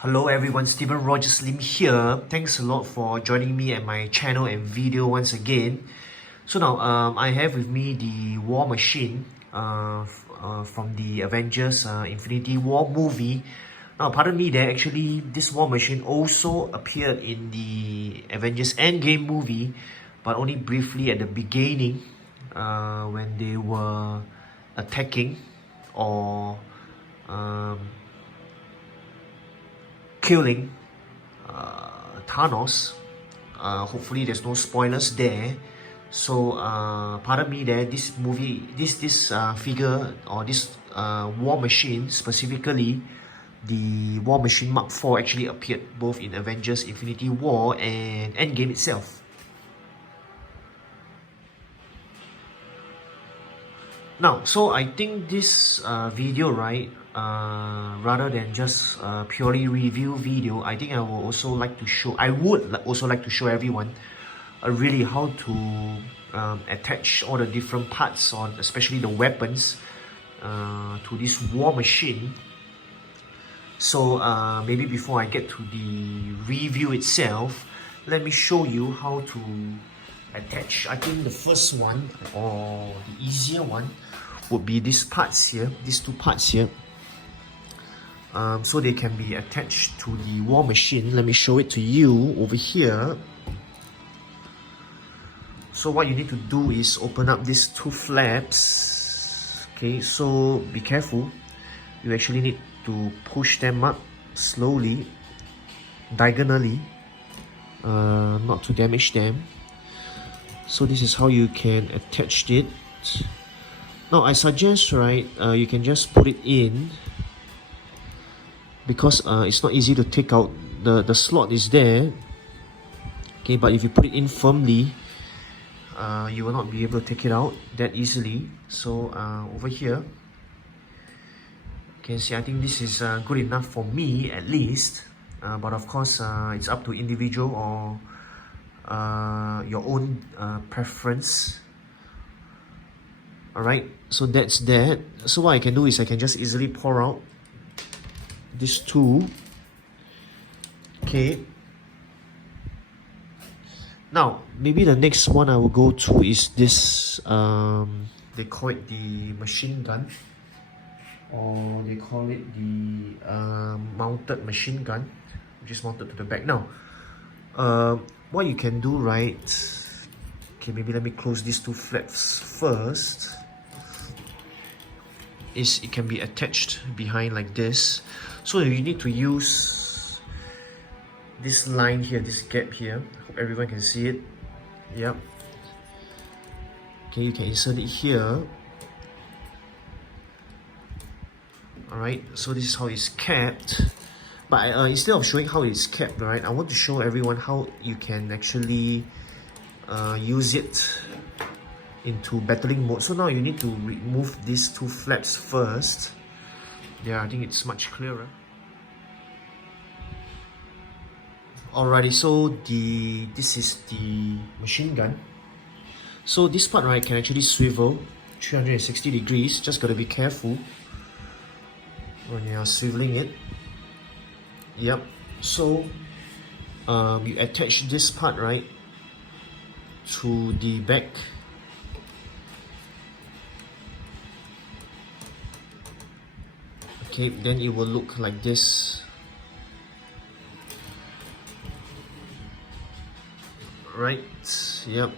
Hello everyone, Stephen Rogers Lim here. Thanks a lot for joining me at my channel and video once again. So now I have with me the War Machine from the Avengers Infinity War movie. Now pardon me there, actually this War Machine also appeared in the Avengers Endgame movie, but only briefly at the beginning when they were attacking or killing Thanos. Hopefully there's no spoilers there. So pardon me there, this movie, this figure or this War Machine, specifically the War Machine Mark IV, actually appeared both in Avengers Infinity War and Endgame itself. Now, so I think this video, right, rather than just purely review video, I think I would also like to show everyone really how to attach all the different parts on, especially the weapons, to this War Machine. So maybe before I get to the review itself, let me show you how to attach. I think the first one, or the easier one, would be these parts here, these two parts here. So they can be attached to the War Machine. Let me show it to you over here. So what you need to do is open up these two flaps. Okay, so be careful. You actually need to push them up slowly, diagonally, not to damage them. So this is how you can attach it. Now I suggest, right, you can just put it in, because it's not easy to take out. The slot is there, okay, but if you put it in firmly, you will not be able to take it out that easily. So over here, you can see, I think this is good enough for me at least, but of course it's up to individual or your own preference. Alright, so that's that. So what I can do is I can just easily pour out these two. Okay. Now, maybe the next one I will go to is this, they call it the machine gun, or they call it the mounted machine gun, which is mounted to the back. Now, what you can do, right, okay, maybe let me close these two flaps first, is it can be attached behind like this. So you need to use this line here, this gap here. Hope everyone can see it. Yep. Okay, you can insert it here. Alright, so this is how it's kept. But instead of showing how it's kept, right, I want to show everyone how you can actually use it into battling mode. So now you need to remove these two flaps first. Yeah, I think it's much clearer. Alrighty, so this is the machine gun. So this part, right, can actually swivel 360 degrees. Just gotta be careful when you are swiveling it. Yep. So you attach this part, right, to the back. Okay, then it will look like this. Right, yep.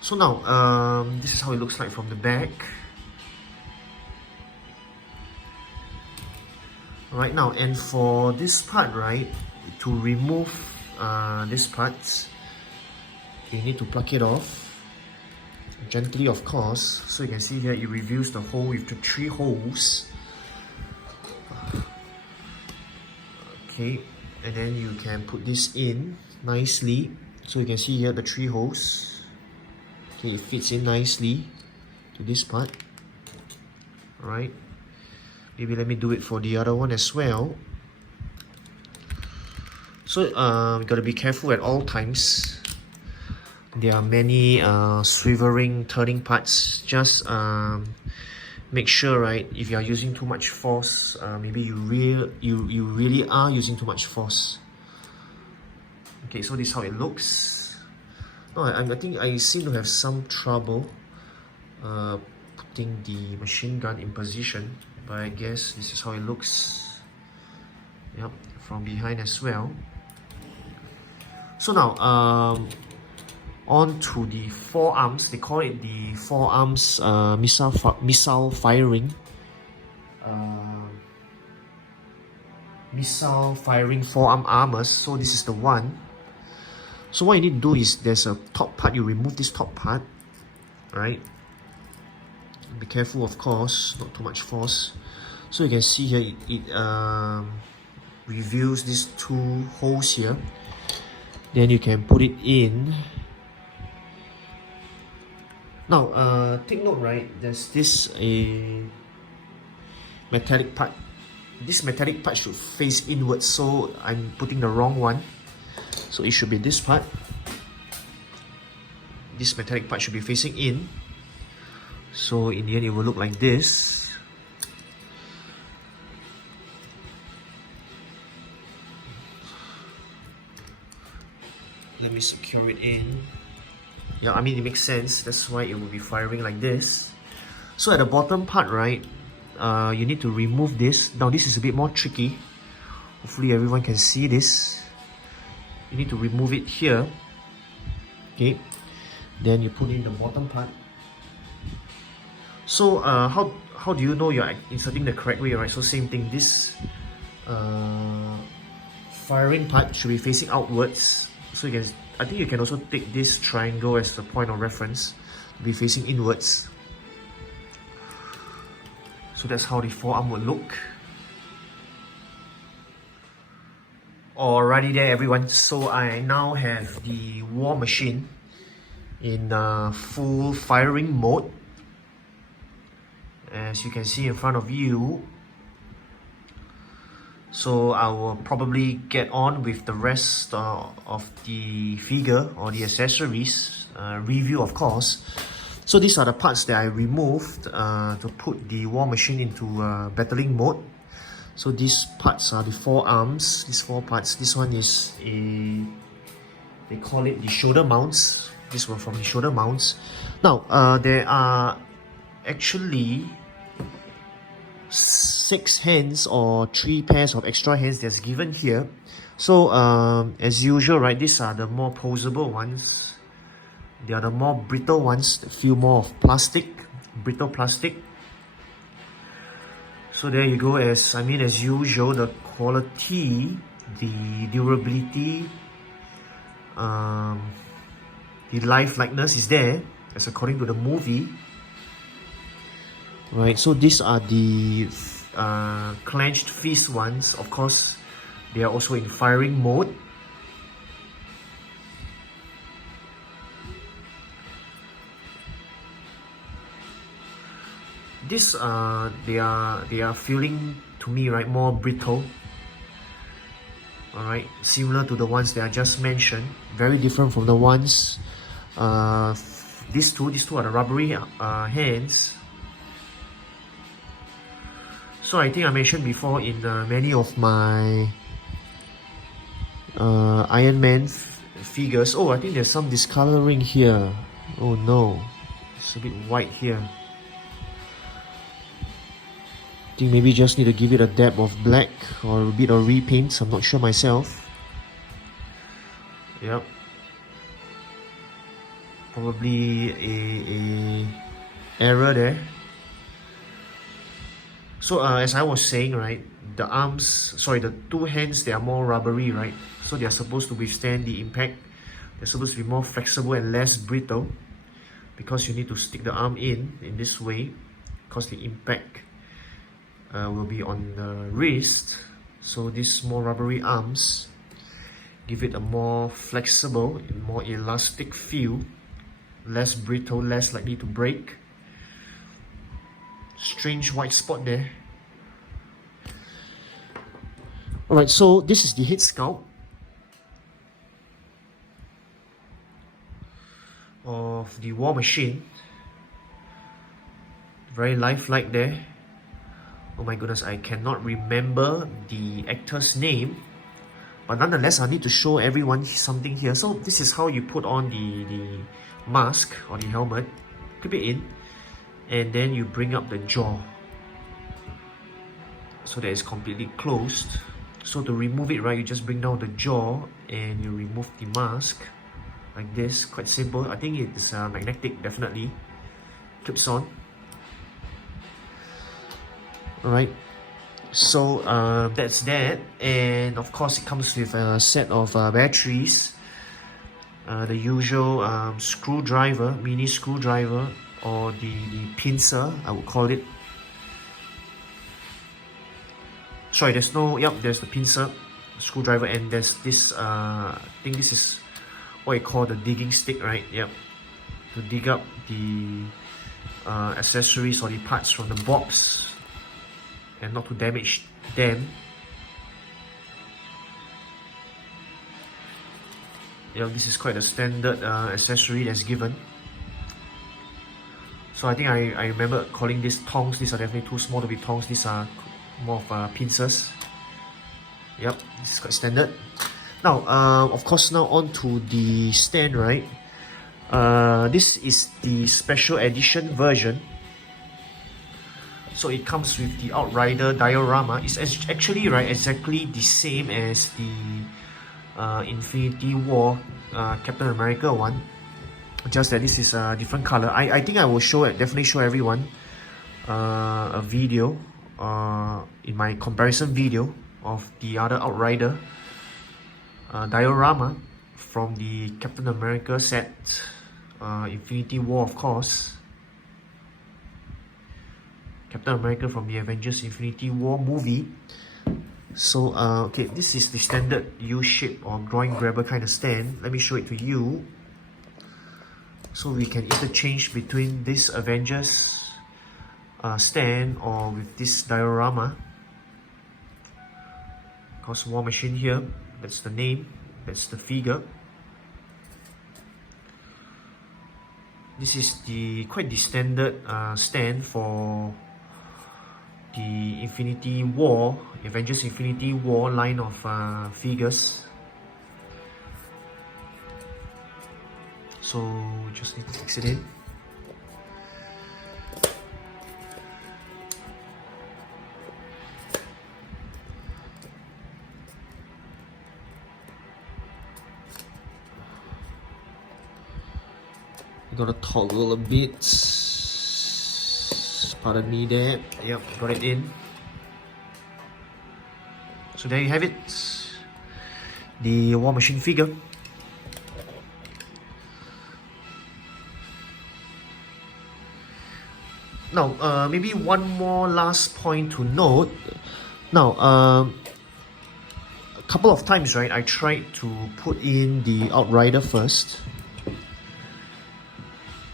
So now, this is how it looks like from the back. Right now, and for this part, right, to remove this part, you need to pluck it off gently, of course. So you can see here it reveals the hole with the 3 holes. Okay, and then you can put this in nicely. So you can see here the 3 holes. Okay, it fits in nicely to this part. Alright, maybe let me do it for the other one as well. So you gotta be careful at all times. there are many swiveling, turning parts. Just make sure, right, if you are using too much force, maybe you really are using too much force. Okay, so this is how it looks. Oh, I think I seem to have some trouble putting the machine gun in position, but I guess this is how it looks. Yep, from behind as well. So now, on to the forearms. They call it the forearms missile firing. Missile firing forearm armors. So this is the one. So what you need to do is there's a top part. You remove this top part, right? Be careful, of course, not too much force. So you can see here it reveals these two holes here. Then you can put it in. Now, take note, right? There's this a metallic part. This metallic part should face inwards, so I'm putting the wrong one. So it should be this part. This metallic part should be facing in. So in the end, it will look like this. Let me secure it in. Yeah, I mean, it makes sense. That's why it will be firing like this. So at the bottom part, right, you need to remove this. Now this is a bit more tricky. Hopefully everyone can see this. You need to remove it here. Okay. Then you put in the bottom part. So how do you know you're inserting the correct way, right? So same thing. This firing part should be facing outwards. So you can, I think you can also take this triangle as a point of reference to be facing inwards. So that's how the forearm would look. Alrighty there, everyone. So I now have the war machine in full firing mode. As you can see in front of you. So I will probably get on with the rest of the figure or the accessories review, of course. So these are the parts that I removed to put the war machine into battling mode. So these parts are the forearms, these four parts. This one is they call it the shoulder mounts. This one from the shoulder mounts. Now, there are actually 6 hands or 3 pairs of extra hands that's given here. So as usual, right, these are the more posable ones. They are the more brittle ones that feel more of plastic, brittle plastic. So there you go. As usual, the quality, the durability, the lifelikeliness is there as according to the movie. Right, so these are the clenched fist ones. Of course, they are also in firing mode. This they are feeling to me, right, more brittle. All right, similar to the ones that I just mentioned. Very different from the ones. These two are the rubbery hands. So I think I mentioned before in many of my Iron Man figures. Oh, I think there's some discoloring here. Oh no, it's a bit white here. I think maybe just need to give it a dab of black or a bit of repaint. I'm not sure myself. Yep. Probably a error there. So as I was saying, right, the two hands, they are more rubbery, right? So they are supposed to withstand the impact. They're supposed to be more flexible and less brittle because you need to stick the arm in this way because the impact will be on the wrist. So these more rubbery arms give it a more flexible, more elastic feel, less brittle, less likely to break. Strange white spot there. Alright, so this is the head sculpt. of the War Machine. Very lifelike there. Oh my goodness, I cannot remember the actor's name. But nonetheless, I need to show everyone something here. So this is how you put on the mask or the helmet. Clip it in. And then you bring up the jaw. So that it's completely closed. So to remove it, right, you just bring down the jaw and you remove the mask. Like this, quite simple. I think it's magnetic, definitely. Clips on. Alright, so that's that, and of course it comes with a set of batteries, the usual screwdriver, mini screwdriver, or the pincer, I would call it. Sorry, there's the pincer, screwdriver, and there's this, I think this is what you call the digging stick, right? Yep, to dig up the accessories or the parts from the box, and not to damage them. This is quite a standard accessory that's given. So I think I remember calling these tongs. These are definitely too small to be tongs. These are more of pincers. Yep, this is quite standard. Now, of course, now on to the stand, right? This is the special edition version. So it comes with the Outrider diorama. It's actually, right, exactly the same as the Infinity War Captain America one. Just that this is a different color. I think I will definitely show everyone a video in my comparison video of the other Outrider diorama from the Captain America set, Infinity War, of course. Captain America from the Avengers Infinity War movie. So, okay, this is the standard U-shape or groin grabber kind of stand. Let me show it to you. So we can interchange between this Avengers stand or with this diorama. Of course, War Machine here, that's the name, that's the figure. This is quite the standard stand for the Infinity War, Avengers Infinity War line of figures. So just need to fix it in. You gotta toggle a bit. Pardon me there. Yep, got it in. So there you have it. The War Machine figure. Now, maybe one more last point to note. Now, a couple of times, right, I tried to put in the Outrider first.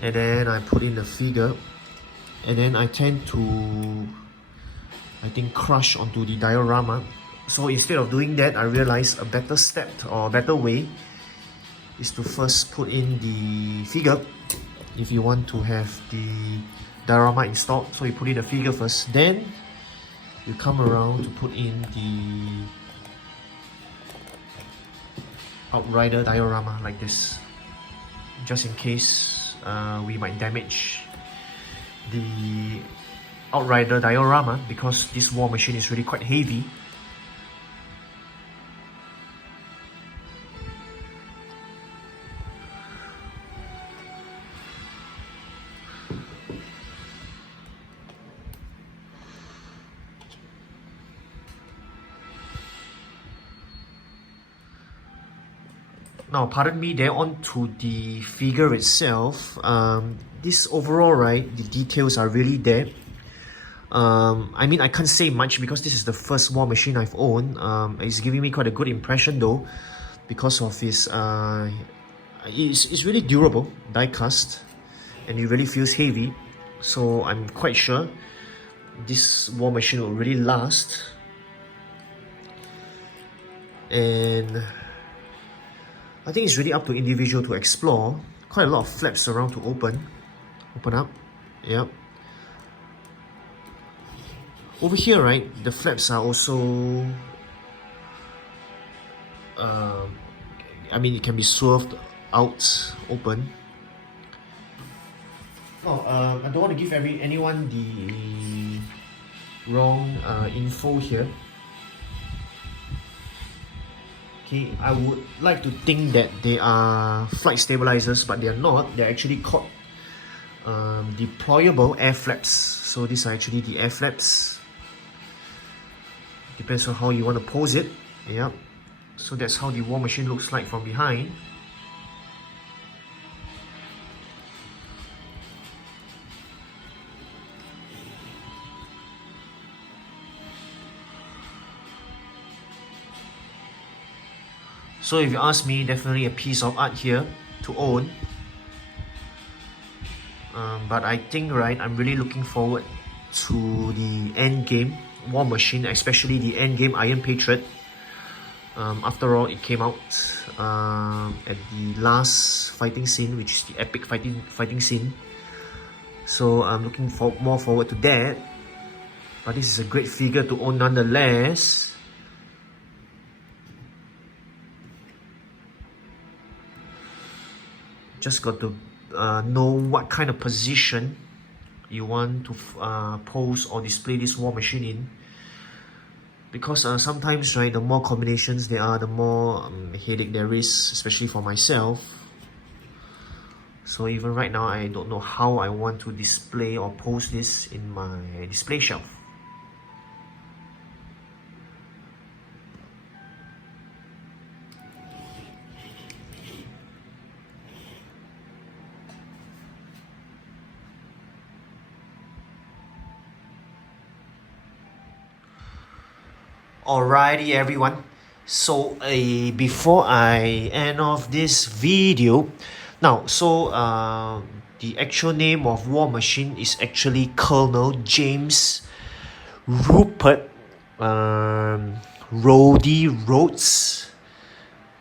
And then I put in the figure. And then I tend to, I think, crush onto the diorama. So instead of doing that, I realized a better step or a better way is to first put in the figure if you want to have the diorama installed. So you put in the figure first, then you come around to put in the Outrider diorama like this, just in case we might damage the Outrider diorama, because this War Machine is really quite heavy. Now, pardon me, there on to the figure itself. This overall, right, the details are really there. I mean, I can't say much because this is the first War Machine I've owned. It's giving me quite a good impression though, because of his, it's really durable, die cast, and it really feels heavy. So I'm quite sure this War Machine will really last. And I think it's really up to individual to explore quite a lot of flaps around to open up. Yep. Over here, right, the flaps are also I mean, it can be swerved out open. No, I don't want to give anyone the wrong info here. Okay, I would like to think that they are flight stabilizers, but they are not. They're actually called deployable air flaps. So these are actually the air flaps. Depends on how you want to pose it. Yep. So that's how the war machine looks like from behind. So if you ask me, definitely a piece of art here to own. But I think, right, I'm really looking forward to the end game war machine, especially the end game Iron Patriot. After all, it came out at the last fighting scene, which is the epic fighting scene. So I'm looking more forward to that. But this is a great figure to own nonetheless. Just got to know what kind of position you want to pose or display this war machine in. Because sometimes, right, the more combinations there are, the more headache there is, especially for myself. So even right now, I don't know how I want to display or pose this in my display shelf. Alrighty everyone, so before I end off this video, now the actual name of War Machine is actually Colonel James Rupert Rhodey Rhodes.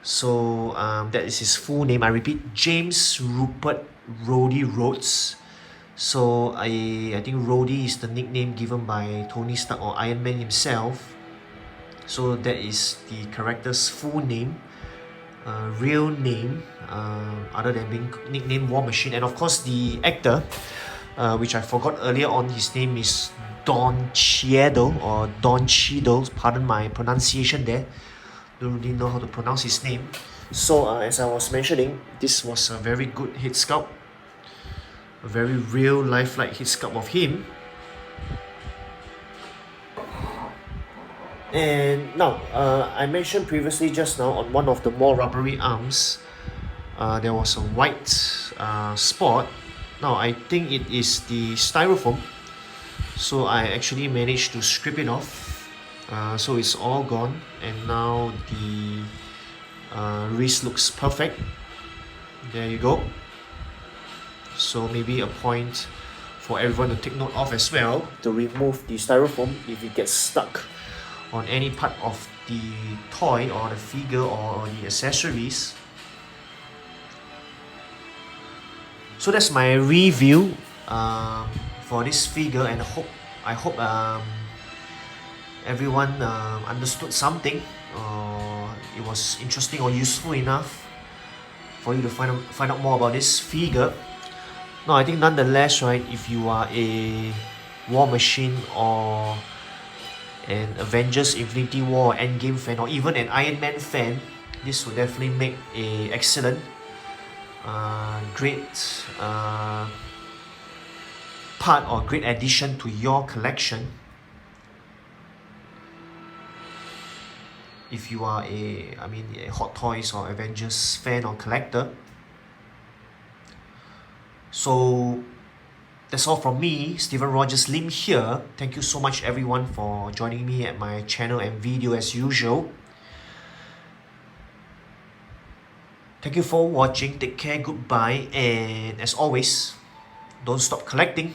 So that is his full name. I repeat, James Rupert Rhodey Rhodes. So I think Rhodey is the nickname given by Tony Stark or Iron Man himself. So that is the character's full name, real name, other than being nicknamed War Machine. And of course the actor, which I forgot earlier on, his name is Don Cheadle or Don Cheadle, pardon my pronunciation there. Don't really know how to pronounce his name. So as I was mentioning, this was a very good head sculpt, a very real lifelike head sculpt of him. And now, I mentioned previously just now on one of the more rubbery arms, there was a white spot. Now, I think it is the styrofoam. So I actually managed to strip it off. So it's all gone. And now the wrist looks perfect. There you go. So maybe a point for everyone to take note of as well, to remove the styrofoam if it gets stuck on any part of the toy or the figure or the accessories. So that's my review for this figure, and I hope everyone understood something, or it was interesting or useful enough for you to find out more about this figure. No, I think nonetheless, right, if you are a War Machine or an Avengers Infinity War Endgame fan, or even an Iron Man fan, this will definitely make a excellent, great part or great addition to your collection. If you are a Hot Toys or Avengers fan or collector. So that's all from me, Steven Rogers Lim here. Thank you so much everyone for joining me at my channel and video as usual. Thank you for watching, take care, goodbye, and as always, don't stop collecting.